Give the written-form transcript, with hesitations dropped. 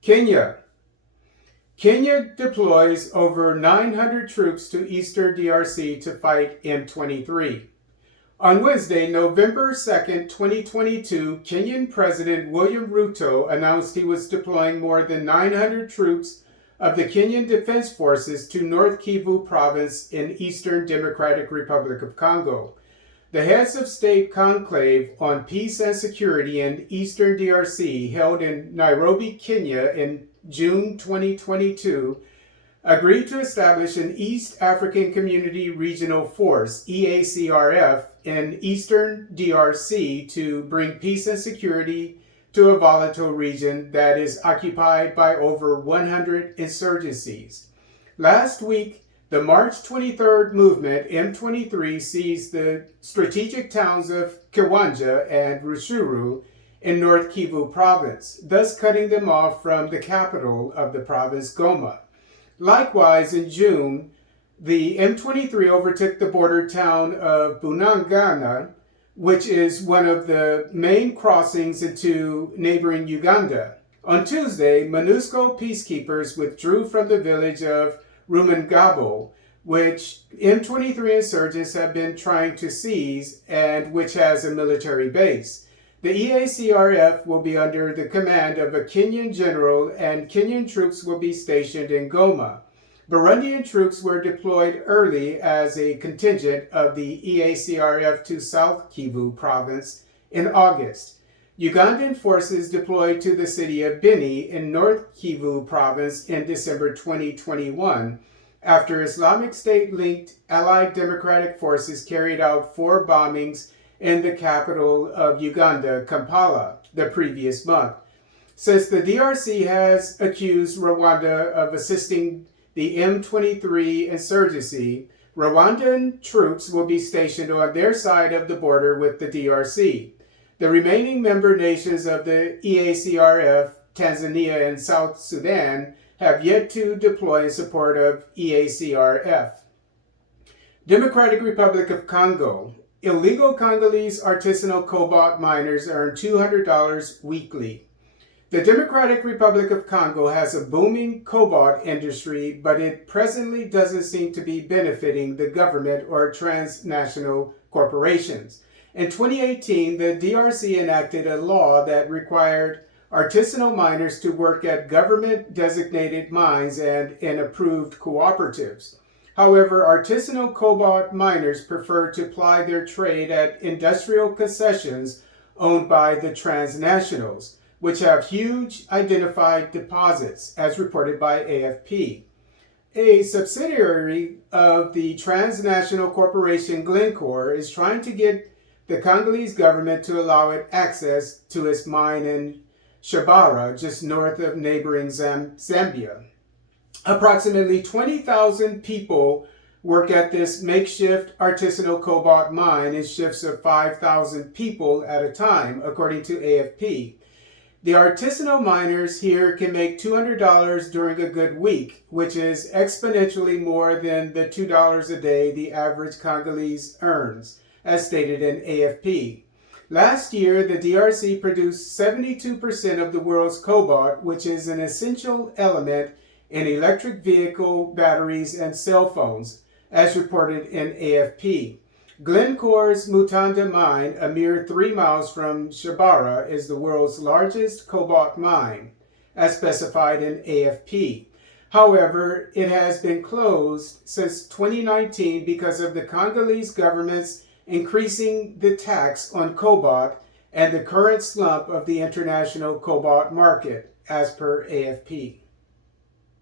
Kenya. Kenya deploys over 900 troops to Eastern DRC to fight M23. On Wednesday, November 2nd, 2022, Kenyan President William Ruto announced he was deploying more than 900 troops of the Kenyan Defense Forces to North Kivu Province in Eastern Democratic Republic of Congo. The Heads of State Conclave on Peace and Security in Eastern DRC, held in Nairobi, Kenya in June 2022, agreed to establish an East African Community Regional Force, EACRF, in Eastern DRC to bring peace and security to a volatile region that is occupied by over 100 insurgencies. Last week, the March 23rd movement, M23, seized the strategic towns of Kiwanja and Rutshuru in North Kivu Province, thus cutting them off from the capital of the province, Goma. Likewise, in June, the M23 overtook the border town of Bunagana, which is one of the main crossings into neighboring Uganda. On Tuesday, MONUSCO peacekeepers withdrew from the village of Rumangabo, which M23 insurgents have been trying to seize and which has a military base. The EACRF will be under the command of a Kenyan general, and Kenyan troops will be stationed in Goma. Burundian troops were deployed early as a contingent of the EACRF to South Kivu Province in August. Ugandan forces deployed to the city of Beni in North Kivu Province in December 2021 after Islamic State-linked Allied Democratic Forces carried out 4 bombings in the capital of Uganda, Kampala, the previous month. Since the DRC has accused Rwanda of assisting the M23 insurgency, Rwandan troops will be stationed on their side of the border with the DRC. The remaining member nations of the EACRF, Tanzania and South Sudan, have yet to deploy in support of EACRF. Democratic Republic of Congo. Illegal Congolese artisanal cobalt miners earn $200 weekly. The Democratic Republic of Congo has a booming cobalt industry, but it presently doesn't seem to be benefiting the government or transnational corporations. In 2018, the DRC enacted a law that required artisanal miners to work at government-designated mines and in approved cooperatives. However, artisanal cobalt miners prefer to ply their trade at industrial concessions owned by the transnationals, which have huge identified deposits, as reported by AFP. A subsidiary of the transnational corporation Glencore is trying to get the Congolese government to allow it access to its mine in Shabara, just north of neighboring Zambia. Approximately 20,000 people work at this makeshift artisanal cobalt mine in shifts of 5,000 people at a time, according to AFP. The artisanal miners here can make $200 during a good week, which is exponentially more than the $2 a day the average Congolese earns, as stated in AFP. Last year, the DRC produced 72% of the world's cobalt, which is an essential element in electric vehicle batteries and cell phones, as reported in AFP. Glencore's Mutanda mine, a mere 3 miles from Shabara, is the world's largest cobalt mine, as specified in AFP. However, it has been closed since 2019 because of the Congolese government's increasing the tax on cobalt and the current slump of the international cobalt market, as per AFP.